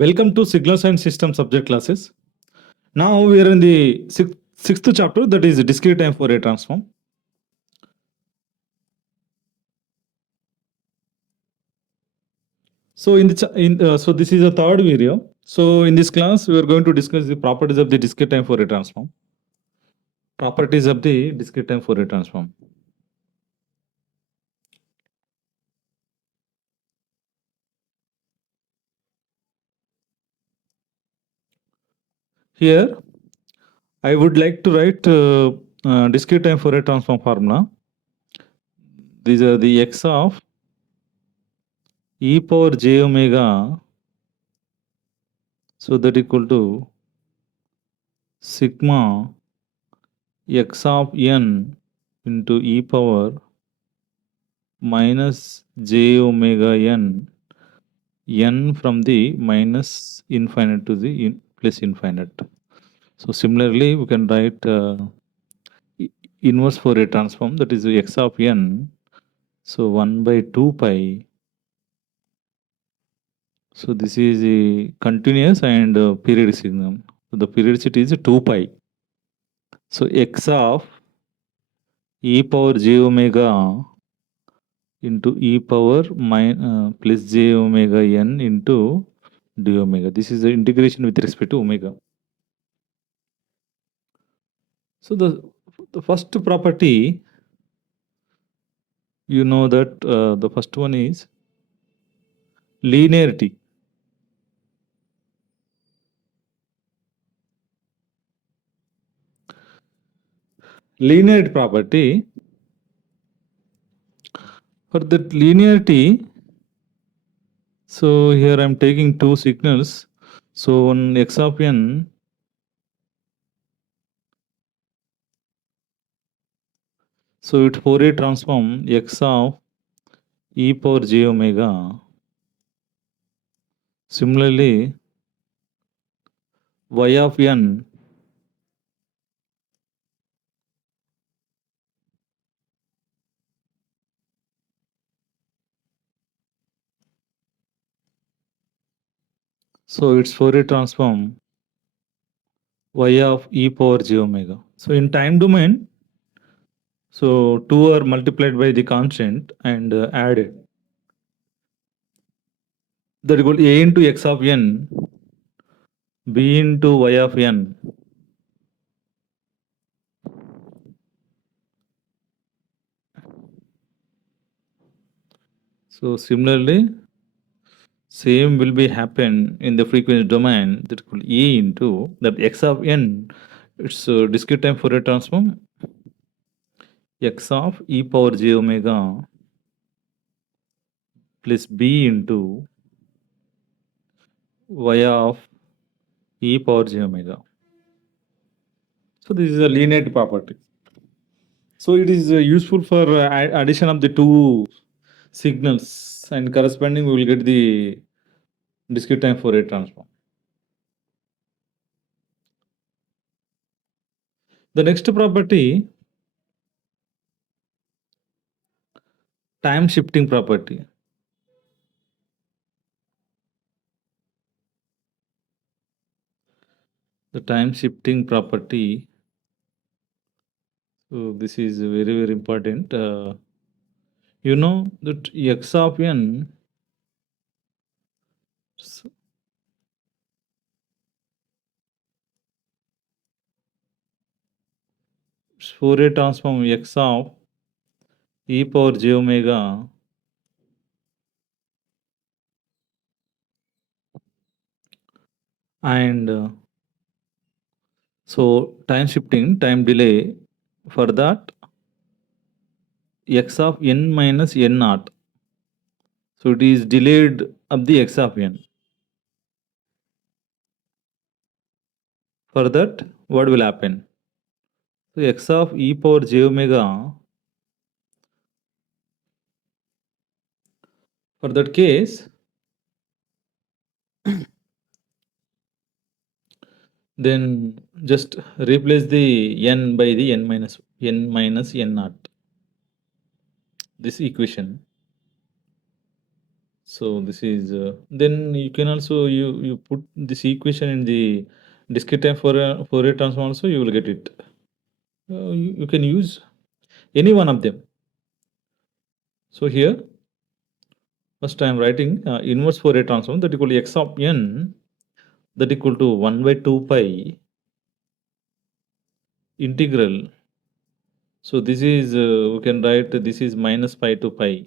Welcome to Signals and System subject classes. Now we are in the sixth chapter, that is discrete time Fourier transform. So so this is a third video. So in this class we are going to discuss the properties of the discrete time Fourier transform. Properties of the discrete time Fourier transform. Here I would like to write discrete time Fourier transform formula. These are the x of e power j omega, so that equal to sigma x of n into e power minus j omega n from the minus infinite to the plus infinite. So similarly, we can write inverse Fourier transform, that is x of n. So 1 by 2 pi. So this is a continuous and periodic signal. So the periodicity is 2 pi. So x of e power j omega into e power plus j omega n into d omega. This is the integration with respect to omega. So the first property, you know that the first one is linearity. Linearity property. For that linearity, so here I am taking two signals. So one x of n, so it Fourier transform x of e power j omega. Similarly, y of n, so it's Fourier transform y of e power j omega. So in time domain, so 2 are multiplied by the constant and added. That equal to a into x of n, b into y of n. So similarly, same will be happen in the frequency domain, that equal to e into that x of n. It's a discrete time Fourier transform x of e power j omega plus b into y of e power j omega. So this is a linearity property. So it is useful for addition of the two signals, and corresponding we will get the discrete time Fourier transform. The next property, time shifting property. The time shifting property. So this is very important. You know that x of n, Fourier transform x of e power j omega and so time shifting, time delay, for that x of n minus n naught. So it is delayed of the x of n. For that, what will happen? So x of e power j omega, for that case, then just replace the n by the n minus n naught. This equation. So this is then you can also you put this equation in the discrete time Fourier transform also, you will get it. You can use any one of them. So here first I am writing inverse Fourier transform that equal to x of n that equal to 1 by 2 pi integral. So this is we can write this is minus pi to pi.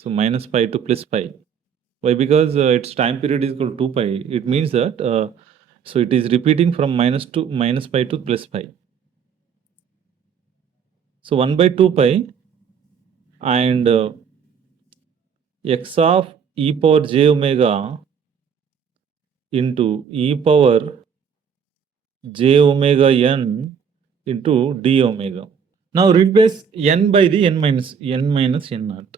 So minus pi to plus pi. Why? Because its time period is equal to 2 pi. It means that so it is repeating from minus pi to plus pi. So 1 by 2 pi and x of e power j omega into e power j omega n into d omega. Now replace n by the n minus n naught.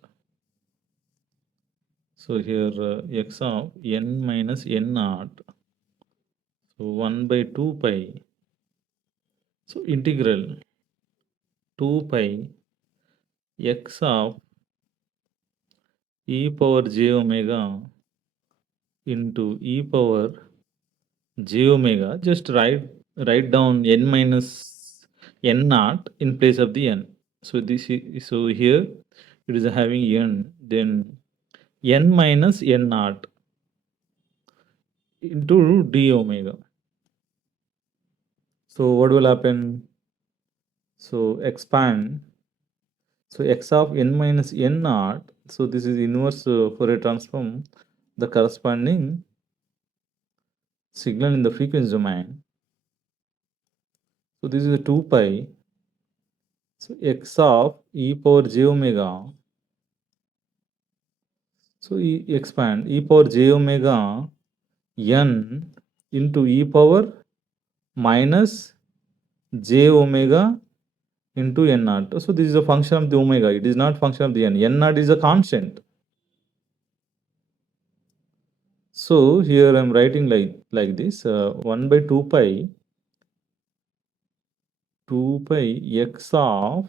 So here x of n minus n naught. So 1 by 2 pi. So integral 2 pi x of e power j omega into e power j omega. Just write down n minus n naught in place of the n. So this is, so here it is having n, then n minus n naught into d omega. So what will happen? So expand. So x of n minus n naught. So this is inverse Fourier transform, the corresponding signal in the frequency domain. So this is a 2 pi. So x of e power j omega. So expand e power j omega n into e power minus j omega into n naught. So this is a function of the omega. It is not function of the n. N naught is a constant. So here I am writing like this 1 by 2 pi x of,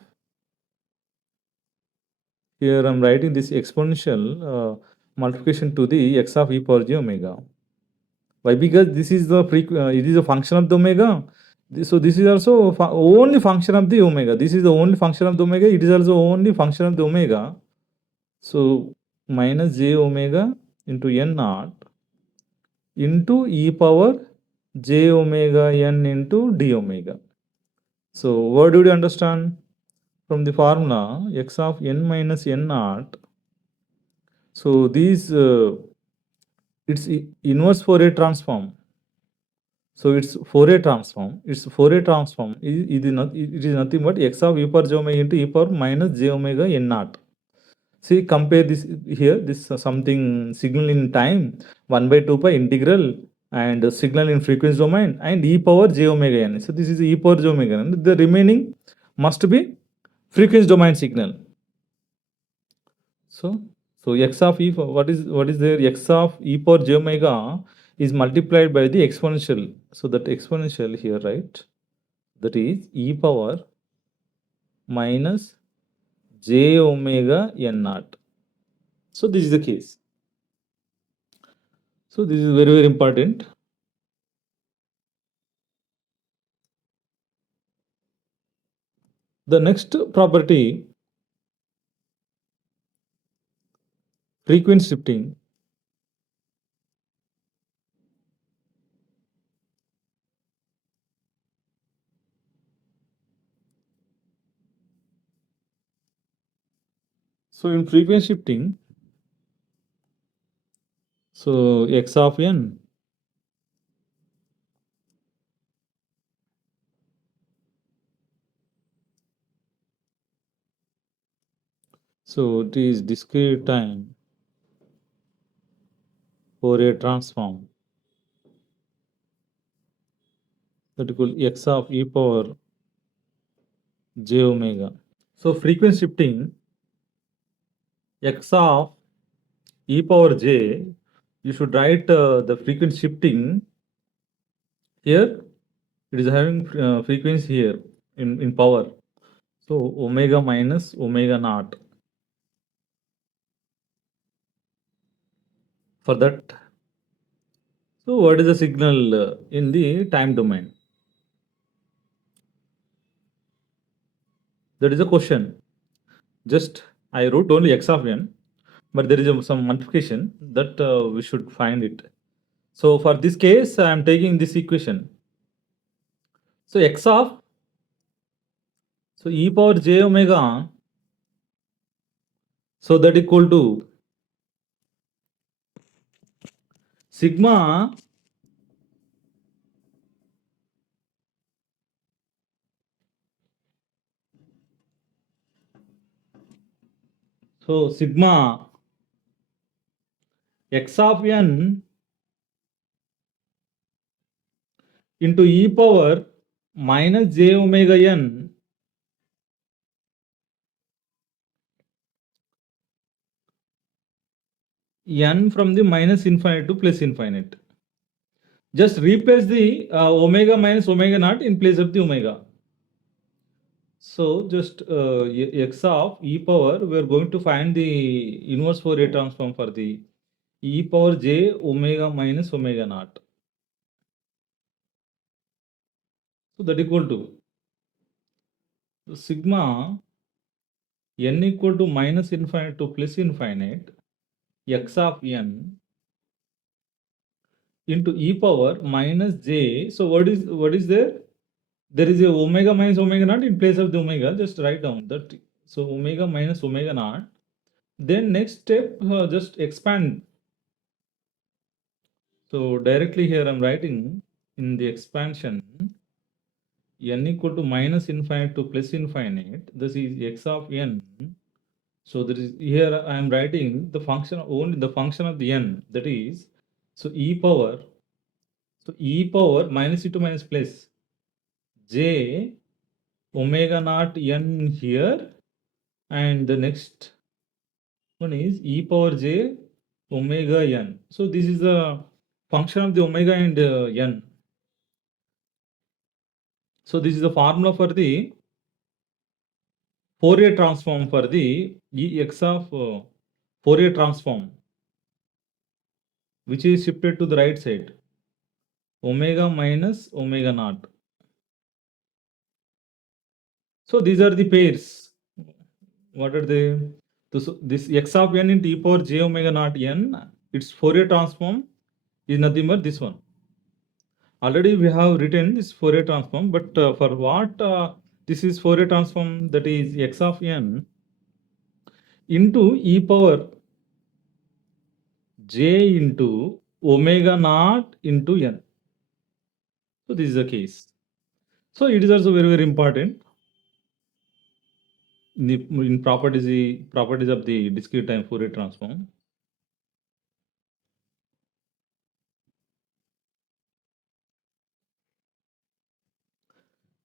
here I am writing this exponential multiplication to the x of e power j omega. Why? Because this is the it is a function of the omega. So this is also only function of the omega. This is the only function of the omega. It is also only function of the omega. So minus j omega into n naught into e power j omega n into d omega. So what do you understand from the formula x of n minus n naught? So these it's inverse Fourier transform. So it's Fourier transform. It's Fourier transform. It is nothing but x of e power j omega into e power minus j omega n naught. See, compare this here. This something signal in time 1 by 2 pi integral and signal in frequency domain and e power j omega n. So this is e power j omega n. The remaining must be frequency domain signal. So x of e, what is there? X of e power j omega is multiplied by the exponential. So that exponential here, right? That is e power minus j omega n naught. So this is the case. So this is very important. The next property, frequency shifting. So in frequency shifting, so x of n, so it is discrete time Fourier transform that equal x of e power j omega. So frequency shifting x of e power j, you should write the frequency shifting here. It is having frequency here in power. So omega minus omega naught. for that. So what is the signal in the time domain? That is a question. Just I wrote only x of n, but there is some multiplication that we should find it. So for this case, I am taking this equation. So x of e power j omega, so that equal to sigma sigma x of n into e power minus j omega n from the minus infinite to plus infinite. Just replace the omega minus omega naught in place of the omega. So just x of e power, we are going to find the inverse Fourier transform for the e power j omega minus omega naught. So that equal to sigma n equal to minus infinite to plus infinite x of n into e power minus j. So what is there? There is a omega minus omega naught in place of the omega. Just write down that. So omega minus omega naught. Then next step, just expand. So directly here I'm writing in the expansion n equal to minus infinite to plus infinite. This is x of n. So there is here I am writing the function, only the function of the n, that is e power minus e to minus plus j omega naught n here, and the next one is e power j omega n. So this is the function of the omega and n. So this is the formula for the Fourier transform for the Ex of Fourier transform, which is shifted to the right side, omega minus omega naught. So these are the pairs. What are they? So this x of n into e power j omega naught n, its Fourier transform is nothing but this one. Already we have written this Fourier transform, but for what this is Fourier transform, that is x of n into e power j into omega naught into n. So this is the case. So it is also very, very important in properties of the discrete time Fourier transform.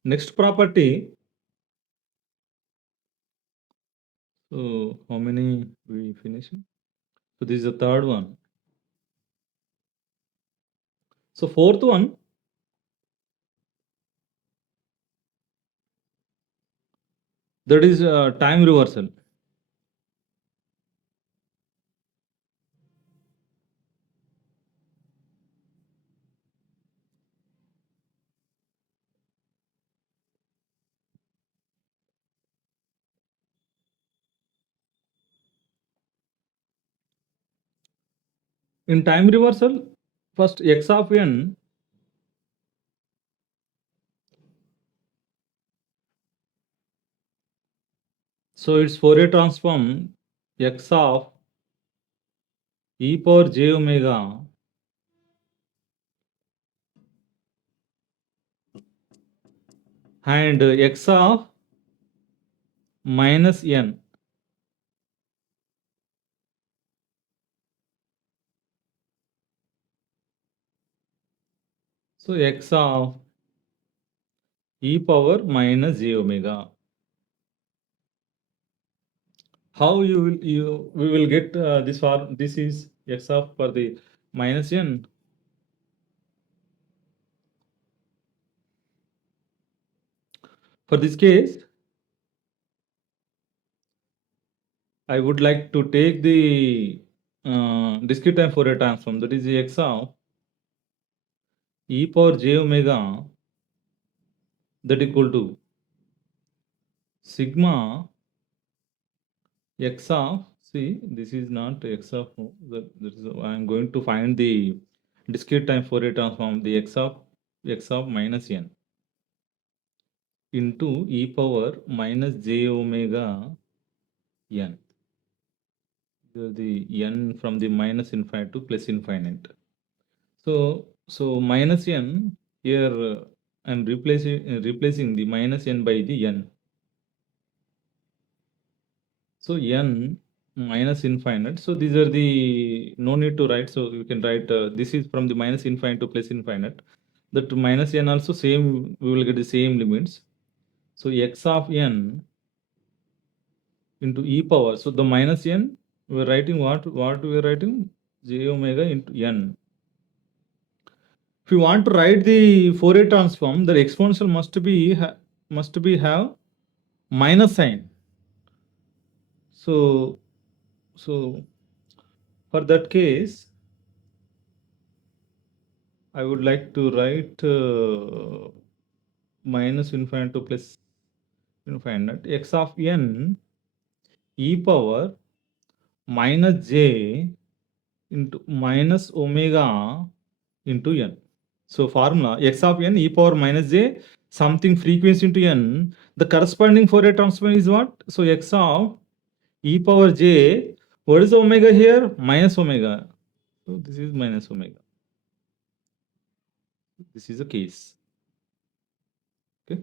Next property. So how many we finishing? So this is the third one. So fourth one, that is time reversal. In time reversal, first x of n, so its Fourier transform x of e power j omega and x of minus n. So x of e power minus j omega. How we will get this form? This is x of for the minus n. For this case, I would like to take the discrete time Fourier transform, that is x of e power j omega, that equal to sigma x of, see, this is not x of, that is, I am going to find the discrete time Fourier transform, the x of minus n into e power minus j omega n. The n from the minus infinite to plus infinite. So minus n here, I'm replacing the minus n by the n. So n minus infinite. So these are the, no need to write. So you can write, this is from the minus infinite to plus infinite. That minus n also same, we will get the same limits. So x of n into e power. So the minus n, we are writing what we are writing? J omega into n. If you want to write the Fourier transform, the exponential must be have minus sign. So for that case, I would like to write minus infinite to plus infinite x of n e power minus j into minus omega into n. So formula x of n e power minus j something frequency into n. The corresponding Fourier transform is what? So x of e power j, what is omega here? Minus omega. So this is minus omega. This is a case. Okay.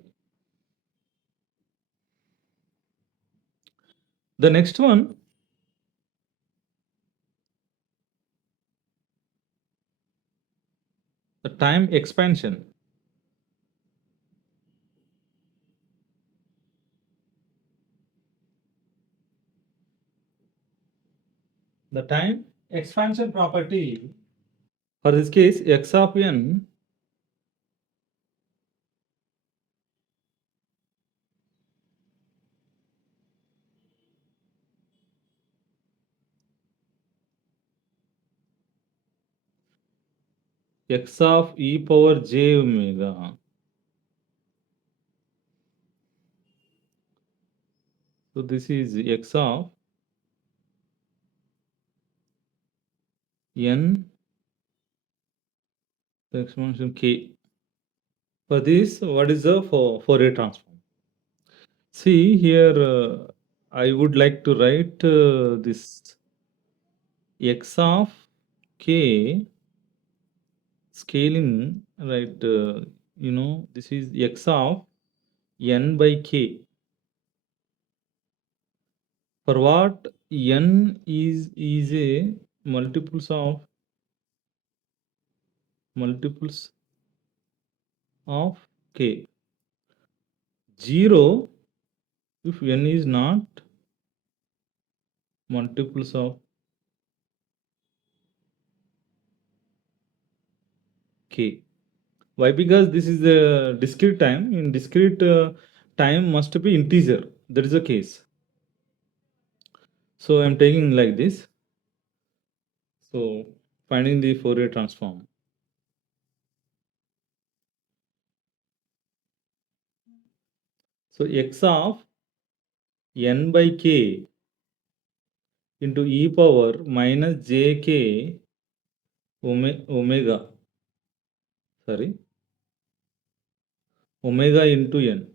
The next one, the time expansion. The time expansion property, for this case, x of n x of e power j omega. So this is x of n, the expansion k. For this, what is the Fourier transform? See here, I would like to write this x of k scaling, right? This is x of n by k. For what n is a multiples of k. 0 if n is not multiples of k. Why? Because this is a discrete time. In discrete time must be integer. That is the case. So I'm taking like this. So finding the Fourier transform. So x of n by k into e power minus jk omega into n.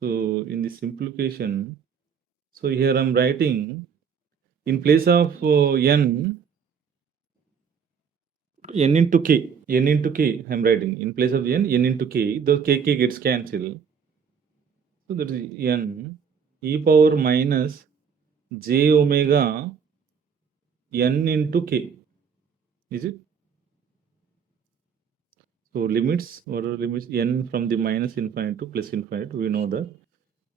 So in the simplification, so here I'm writing in place of n into k, I'm writing in place of n into k, the k gets cancelled. So that is n e power minus j omega n into k. Is it? So limits, what are limits? N from the minus infinite to plus infinite. We know that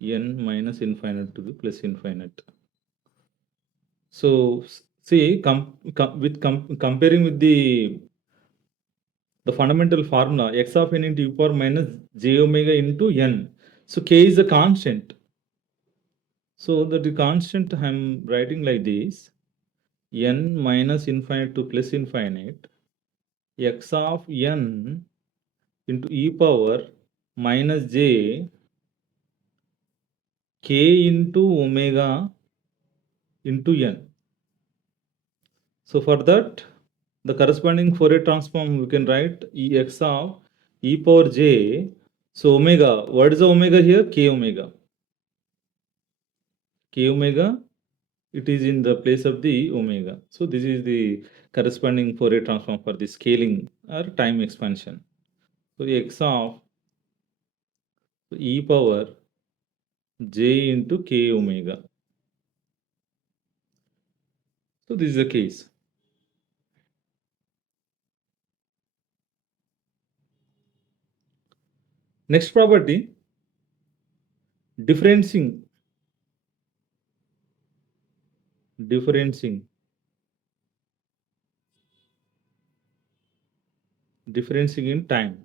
n minus infinite to the plus infinite. So see, comparing with the fundamental formula x of n into e power minus j omega into n. So k is a constant. So that the constant I'm writing like this, n minus infinite to plus infinite, x of n into e power minus j k into omega into n. So for that, the corresponding Fourier transform we can write ex of e power j. So omega, what is the omega here? K omega. K omega, it is in the place of the omega. So this is the corresponding Fourier transform for the scaling or time expansion. So x of e power j into k omega. So this is the case. Next property, differentiating differentiating in time.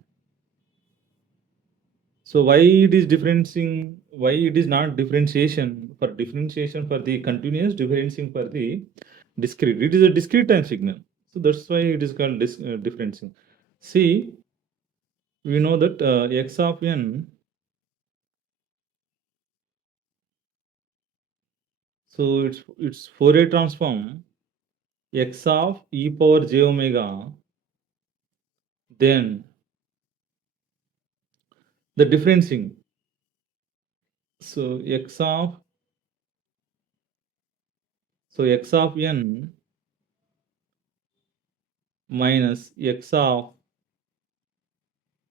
So why it is differentiating, why it is not differentiation for the continuous, differentiating for the discrete. It is a discrete time signal. So that's why it is called differentiating. See, we know that x of n, so it's Fourier transform x of e power j omega, then the differentiating. So x of n minus x of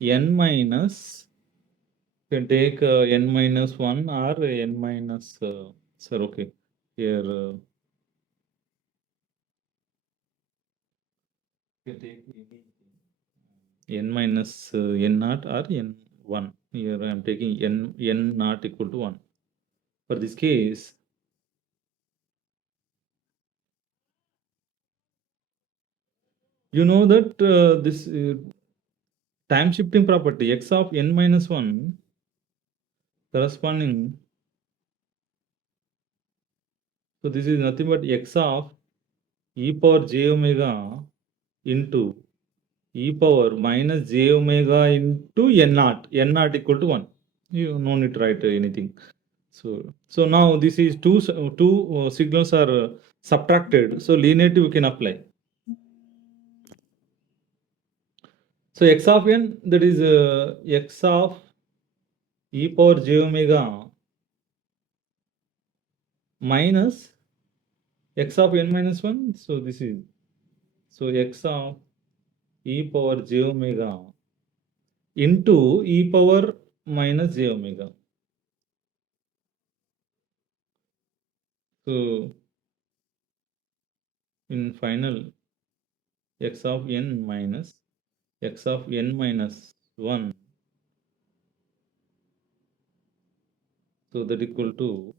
n minus, you can take n minus 1 or n minus, sir, okay, here you can take n minus n naught or n 1. Here I am taking n naught equal to 1. For this case, you know that this time shifting property x of n minus 1 corresponding, so this is nothing but x of e power j omega into e power minus j omega into n naught equal to 1. You no need to write anything. So now this is two signals are subtracted. So linearity we can apply. So x of n, that is x of e power j omega minus x of n minus 1. So this is, so x of e power j omega into e power minus j omega. So in final, x of n minus x of n minus 1, so that equal to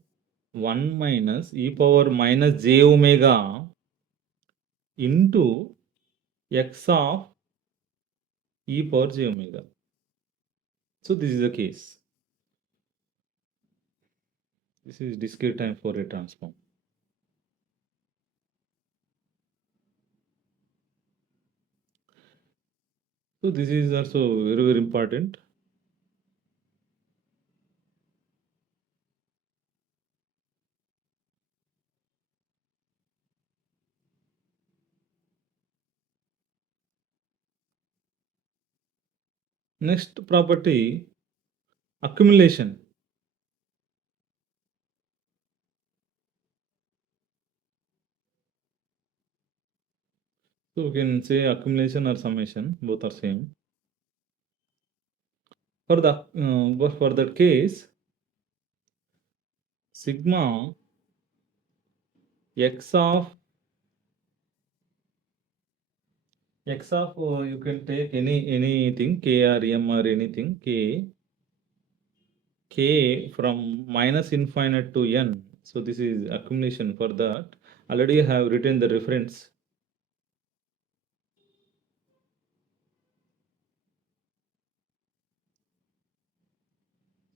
1 minus e power minus j omega into x of e power j omega. So this is the case. This is discrete time Fourier transform. So this is also very, very important. Next property, accumulation. So we can say accumulation or summation, both are same. For that case, sigma x of you can take anything k or m or anything k from minus infinite to n. So this is accumulation. For that, already I have written the reference.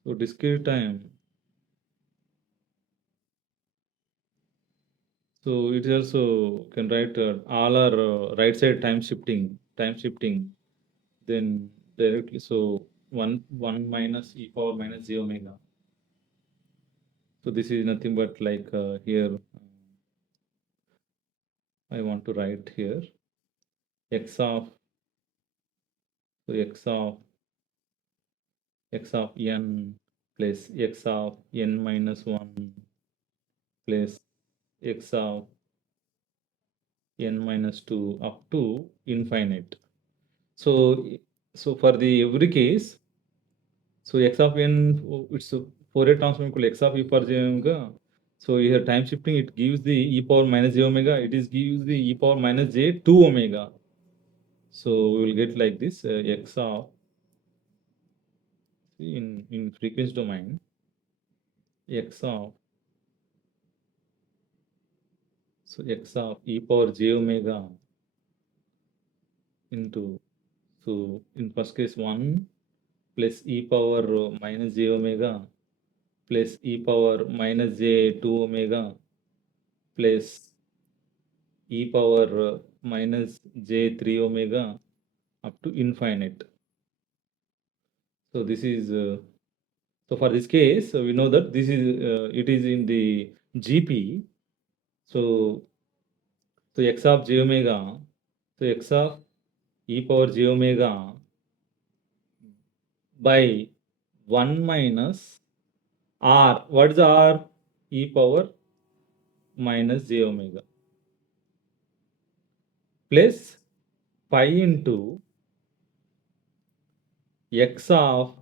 So discrete time So it also can write all are right side time shifting, then directly. So 1 minus e power minus j omega. So this is nothing but like here I want to write here x of so x of n plus x of n minus 1 plus x of n minus 2 up to infinite. So for the every case, so x of n, it's a Fourier transform equal x of e power j omega. So here time shifting, it gives the e power minus j omega. It is gives the e power minus j 2 omega. So we will get like this x of in frequency domain x of x of e power j omega into, so in first case 1 plus e power minus j omega plus e power minus j 2 omega plus e power minus j 3 omega up to infinite. So this is so for this case, we know that this is it is in the GP. So x of j omega, so x of e power j omega by 1 minus r. What is r? E power minus j omega plus pi into x of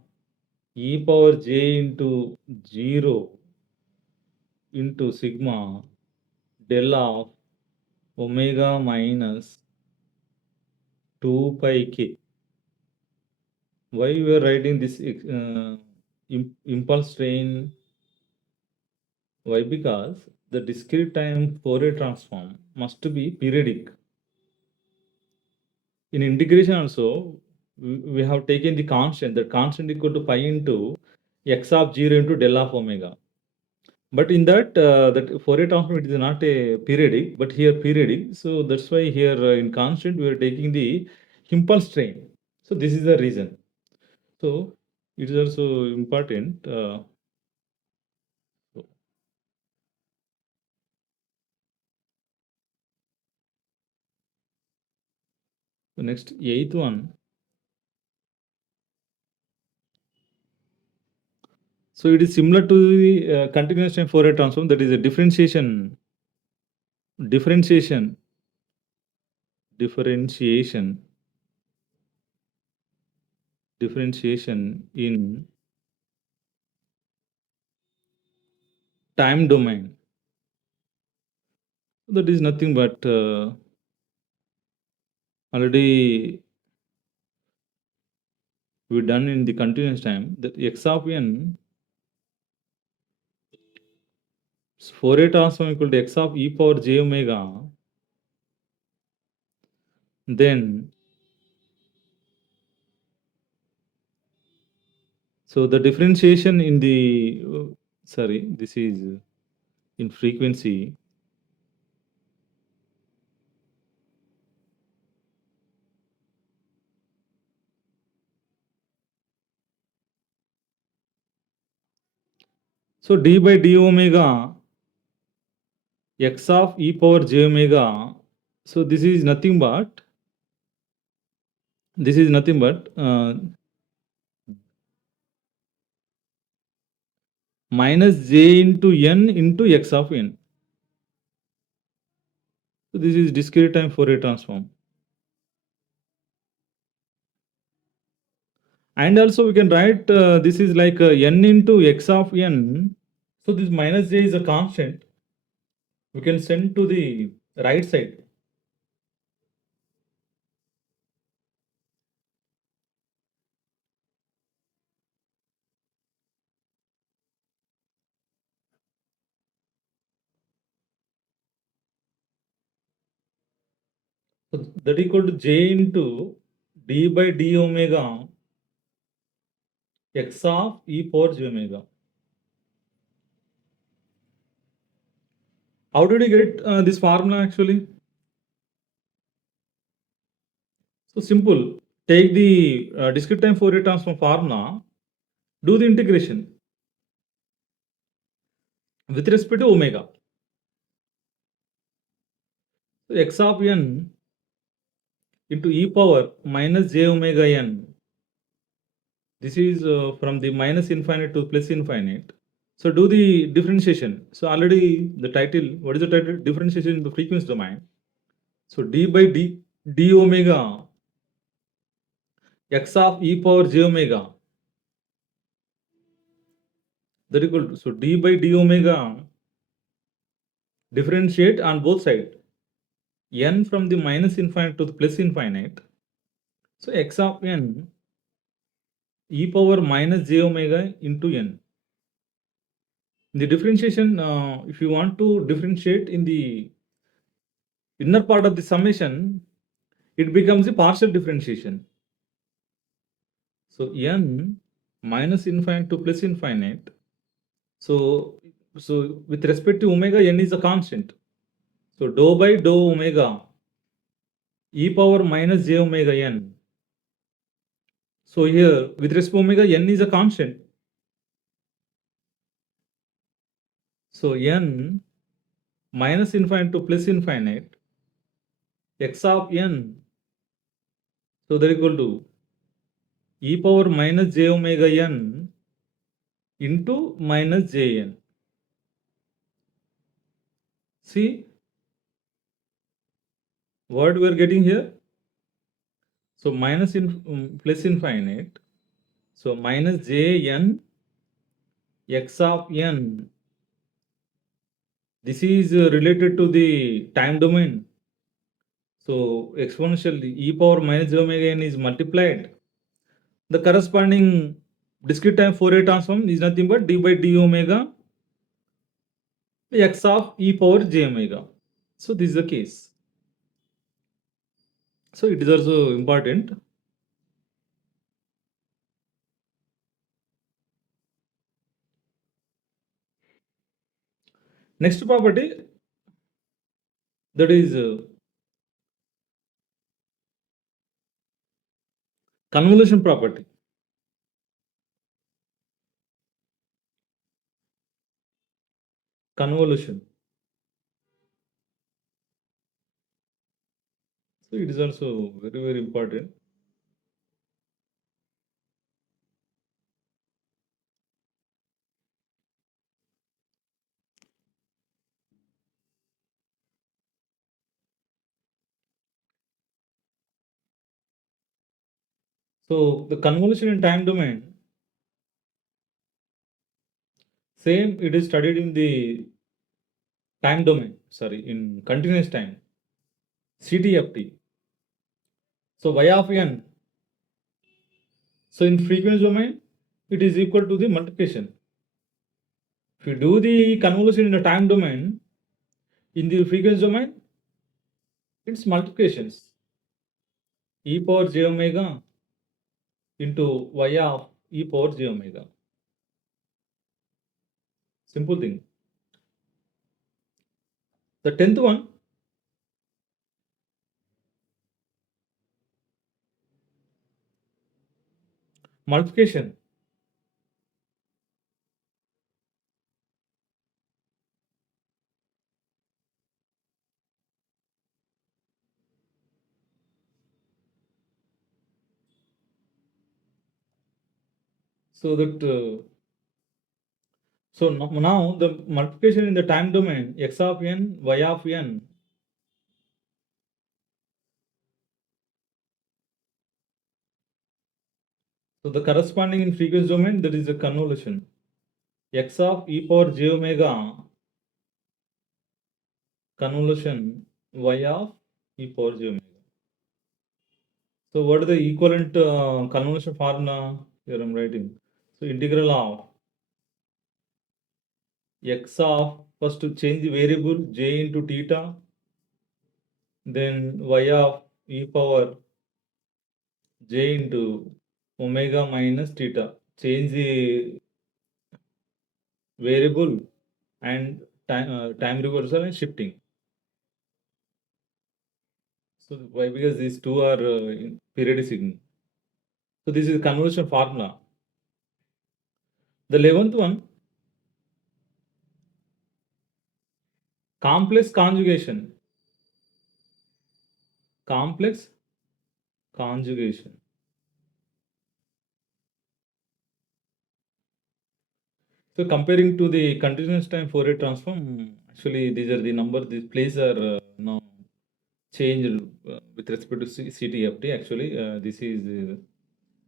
e power j into 0 into sigma del of omega minus 2 pi k. Why we are writing this impulse train? Why? Because the discrete time Fourier transform must be periodic. In integration also, we have taken the constant, that constant equal to pi into x of 0 into del of omega. But in that, that Fourier transform, it is not a periodic, but here periodic. So that's why here in constant, we are taking the impulse train. So this is the reason. So it is also important. So the next eighth one. So it is similar to the continuous time Fourier transform, that is a differentiation, differentiation, differentiation, differentiation in time domain. That is nothing but already we done in the continuous time, that x of n Fourier transform equal to x of e power j omega, then so the differentiation in the sorry, this is in frequency. So d by d omega x of e power j omega. So this is nothing but minus j into n into x of n. So this is discrete time Fourier transform. And also we can write this is like n into x of n. So this minus j is a constant. We can send to the right side. So that equal to j into d by d omega x of e power j omega. How did you get this formula actually? So simple. Take the discrete time Fourier transform formula, do the integration with respect to omega. So x of n into e power minus j omega n. This is from the minus infinite to plus infinite. So do the differentiation. So already the title, what is the title? Differentiation in the frequency domain. So d by d omega x of e power j omega, that equal to, so d by d omega, differentiate on both sides, n from the minus infinite to the plus infinite. So x of n e power minus j omega into n. The differentiation, if you want to differentiate in the inner part of the summation, it becomes a partial differentiation. So n minus infinite to plus infinite. So with respect to omega, n is a constant. So dou by dou omega e power minus j omega n. So here with respect to omega, n is a constant. So n minus infinite to plus infinite x of n. So that is equal to e power minus j omega n into minus jn. See what we are getting here? So minus plus infinite. So minus jn x of n. This is related to the time domain. So exponential e power minus j omega n is multiplied. The corresponding discrete time Fourier transform is nothing but d by d omega x of e power j omega. So this is the case. So it is also important. Next property, that is convolution property. Convolution. So it is also very important. So the convolution in time domain, same it is studied in the time domain, sorry, in continuous time, CTFT. So y of n. So in frequency domain, it is equal to the multiplication. If you do the convolution in the time domain, in the frequency domain, it's multiplications. E power j omega into y of e power j omega. Simple thing. The 10th one, multiplication. So that so now the multiplication in the time domain, x of n, y of n. So the corresponding in frequency domain, that is a convolution. X of e power j omega convolution y of e power j omega. So what is the equivalent convolution formula? Here I'm writing. So integral of x of, first to change the variable j into theta, then y of e power j into omega minus theta. Change the variable and time reversal and shifting. So why? Because these two are in periodic signal. So this is convolution formula. The 11th one, complex conjugation. Complex conjugation. So comparing to the continuous time Fourier transform, actually these are the number. These places are now changed with respect to CTFT. Actually, this is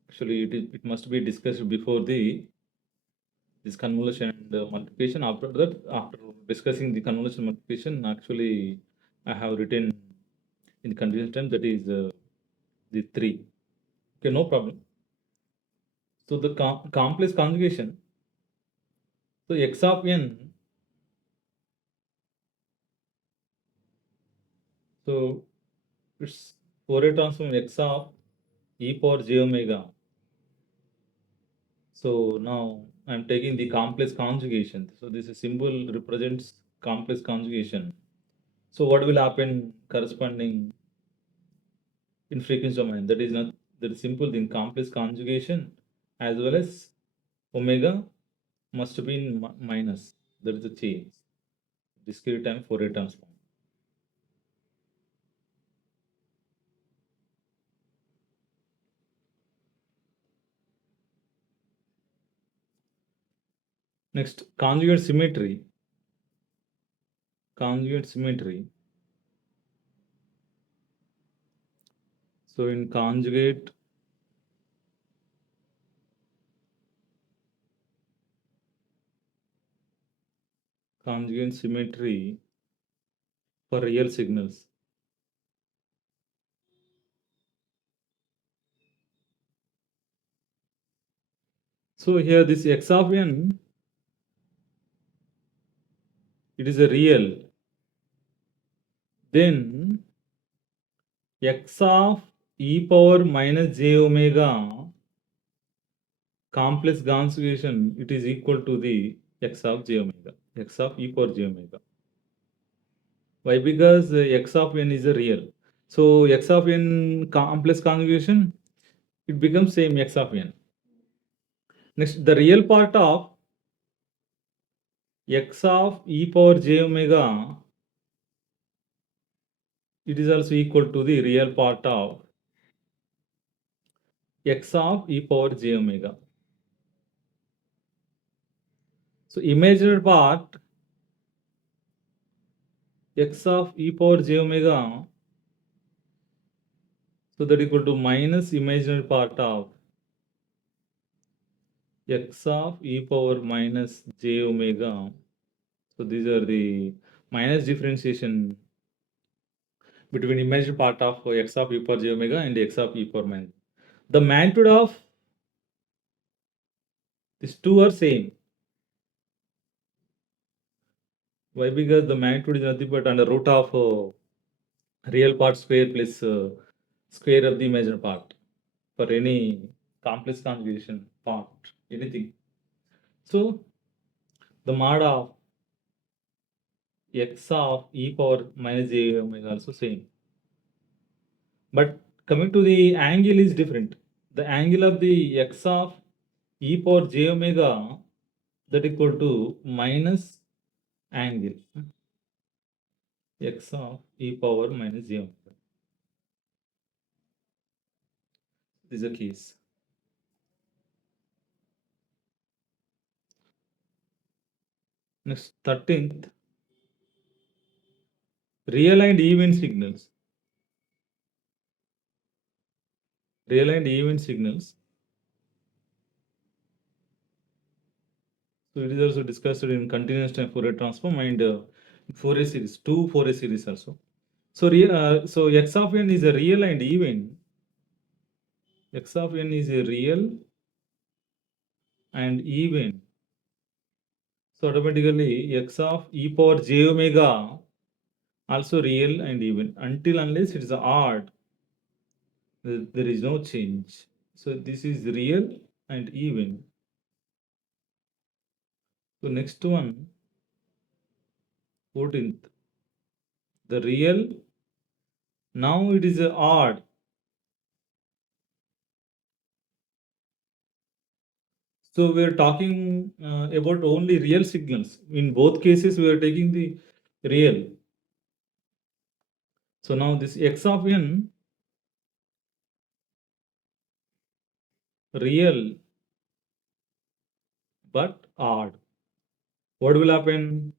actually it must be discussed before this convolution and multiplication. After that, after discussing the convolution multiplication, actually I have written in the continuous time, that is the 3. Okay, no problem. So the complex conjugation. So x of n. So it's Fourier transform x of e power j omega. So now I'm taking the complex conjugation. So this symbol represents complex conjugation. So what will happen corresponding in frequency domain? That is not that is simple thing. Complex conjugation as well as omega must be in minus. That is the change. Discrete time Fourier transform. Next, conjugate symmetry. Conjugate symmetry. So in conjugate symmetry for real signals. So here this x of n, it is a real. Then x of e power minus j omega complex conjugation, it is equal to the x of j omega, x of e power j omega. Why? Because x of n is a real. So x of n complex conjugation, it becomes same x of n. Next, the real part of x of e power j omega, it is also equal to the real part of x of e power j omega. So imaginary part x of e power j omega, so that equal to minus imaginary part of x of e power minus j omega. So these are the minus differentiation between imaginary part of x of e power j omega and x of e power minus. The magnitude of these two are same. Why? Because the magnitude is nothing but under root of real part square plus square of the imaginary part for any complex conjugation part, anything. So the mod of x of e power minus j omega also same. But coming to the angle is different. The angle of the x of e power j omega, that equal to minus angle x of e power minus j omega. This is the case. Next, 13th, real and even signals. Real and even signals. So it is also discussed in continuous time Fourier transform and Fourier series, two Fourier series also. So so x of n is a real and even. X of n is a real and even. So automatically x of e power j omega also real and even, until unless it is odd, there is no change. So this is real and even. So next one, 14th. The real, now it is odd. So we are talking about only real signals. In both cases, we are taking the real. So now this x of n, real but odd. What will happen?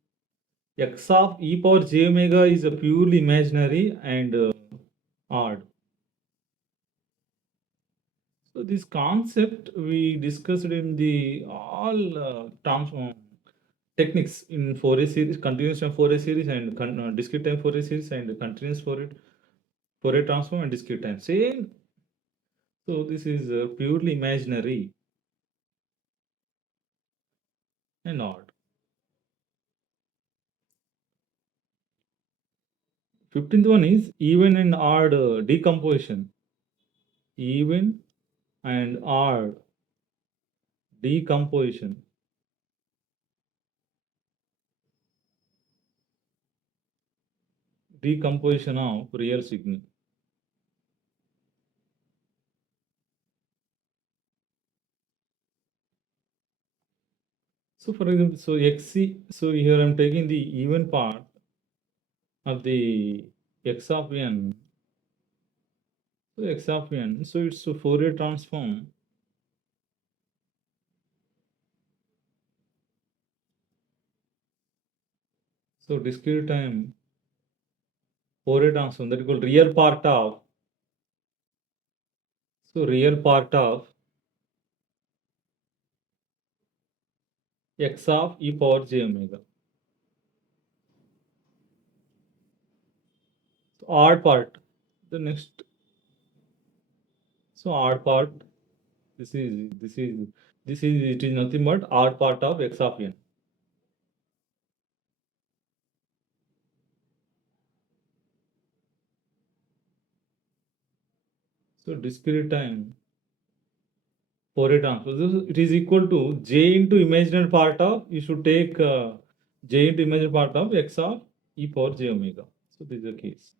X of e power j omega is a purely imaginary and odd. So this concept we discussed in the all techniques in Fourier series, continuous time Fourier series and discrete time Fourier series and continuous Fourier transform and discrete time. Same. So this is purely imaginary and odd. 15th one is even and odd decomposition. Even and odd decomposition. Decomposition of real signal. So for example, so xc, so here I'm taking the even part of the x of n. So x of n, so it's a Fourier transform. So discrete time Fourier transform, that is called real part of. So real part of x of e power j omega. So odd part, the next. So odd part, this is it is nothing but odd part of x of n. So discrete time Fourier transform. So it is equal to j into imaginary part of, you should take j into imaginary part of x of e power j omega. So this is the case.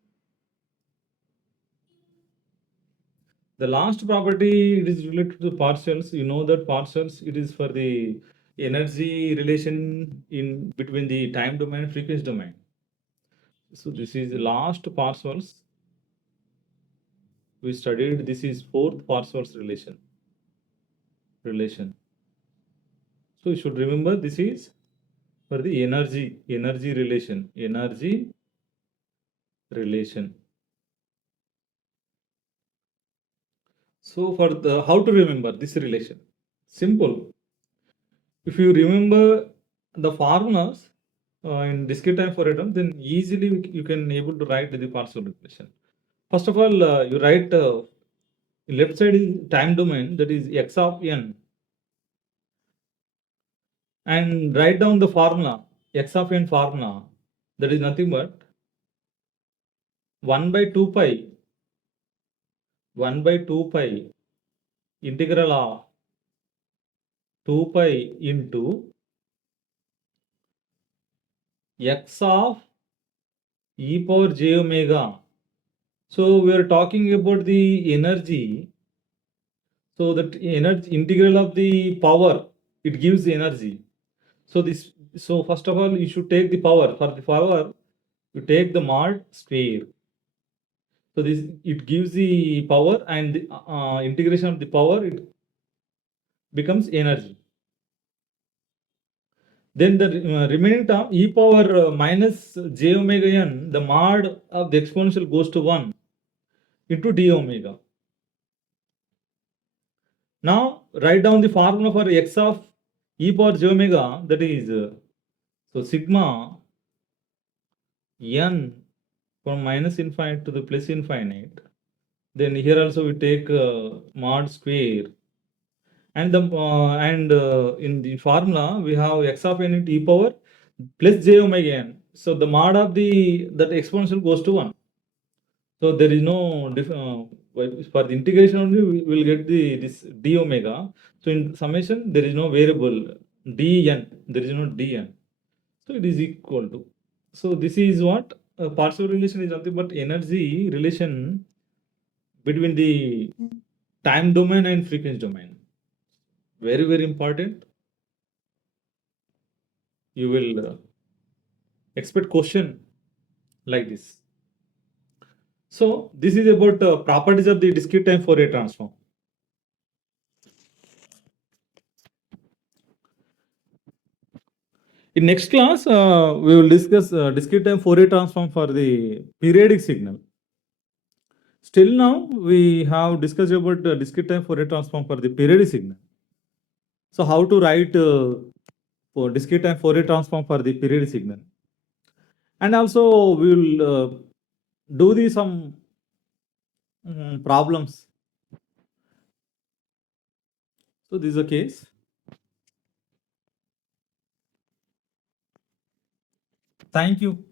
The last property, it is related to partials. You know that partials, it is for the energy relation in between the time domain and frequency domain. So this is the last partials we studied. This is fourth partials relation. So you should remember this is for the energy relation. So for the how to remember this relation? Simple. If you remember the formulas in discrete time Fourier term, then easily you can able to write the partial relation. First of all, you write left side is time domain, that is x of n, and write down the formula x of n formula, that is nothing but 1 by 2 pi integral of 2 pi into x of e power j omega. So we are talking about the energy. So that energy integral of the power, it gives the energy. So this, so first of all, you should take the power. For the power, you take the mod square. So this, it gives the power, and the integration of the power, it becomes energy. Then the remaining term e power minus j omega n, the mod of the exponential goes to 1 into d omega. Now write down the formula for x of e power j omega, that is so sigma n from minus infinite to the plus infinite. Then here also we take mod square, and the in the formula we have x of n into e power plus j omega n. So the mod of the that exponential goes to 1. So there is no for the integration only we will get this d omega. So in summation there is no variable dn, there is no dn. So it is equal to. So this is what partial relation is nothing but energy relation between the time domain and frequency domain. Very, very important. You will expect question like this. So this is about properties of the discrete time Fourier transform. In next class, we will discuss discrete time Fourier transform for the periodic signal. Still now, we have discussed about discrete time Fourier transform for the periodic signal. So how to write for discrete time Fourier transform for the periodic signal. And also we will do the some problems. So this is a case. Thank you.